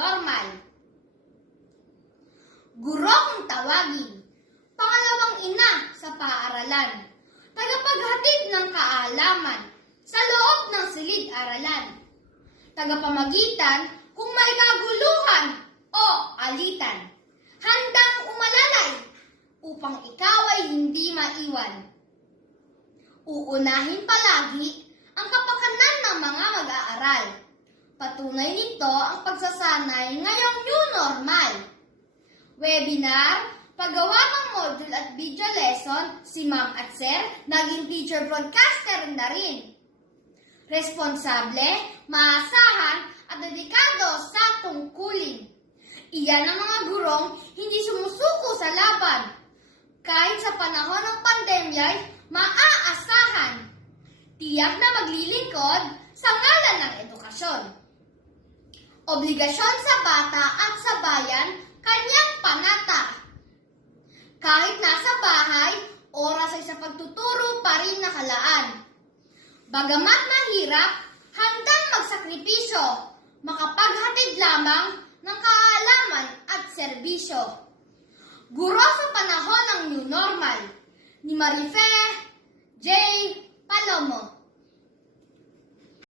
normal. Guro kung tawagin, pangalawang ina sa paaralan, tagapaghatid ng kaalaman sa loob ng silid-aralan, tagapamagitan kung may kaguluhan o alitan, handang umalalay upang ikaw ay hindi maiwan. Uunahin palagi ang kapakanan ng mga mag-aaral. Patunay nito ang pagsasanay ngayong new normal. Webinar, paggawa ng module at video lesson, si Ma'am at Sir, naging teacher broadcaster na rin. Responsable, maasahan at dedikado sa tungkulin. Iyan ang mga gurong hindi sumusuko sa laban. Kahit sa panahon ng pandemya'y maaasahan. Tiyak na maglilingkod sa ngalan ng edukasyon. Obligasyon sa bata at sa bayan, kanyang panata. Kahit nasa bahay, oras ay sa pagtuturo pa rin nakalaan. Bagamat mahirap, handang magsakripisyo, makapaghatid lamang ng kaalaman at serbisyo. Guro sa panahon ng new normal, ni Marife J. Palomo.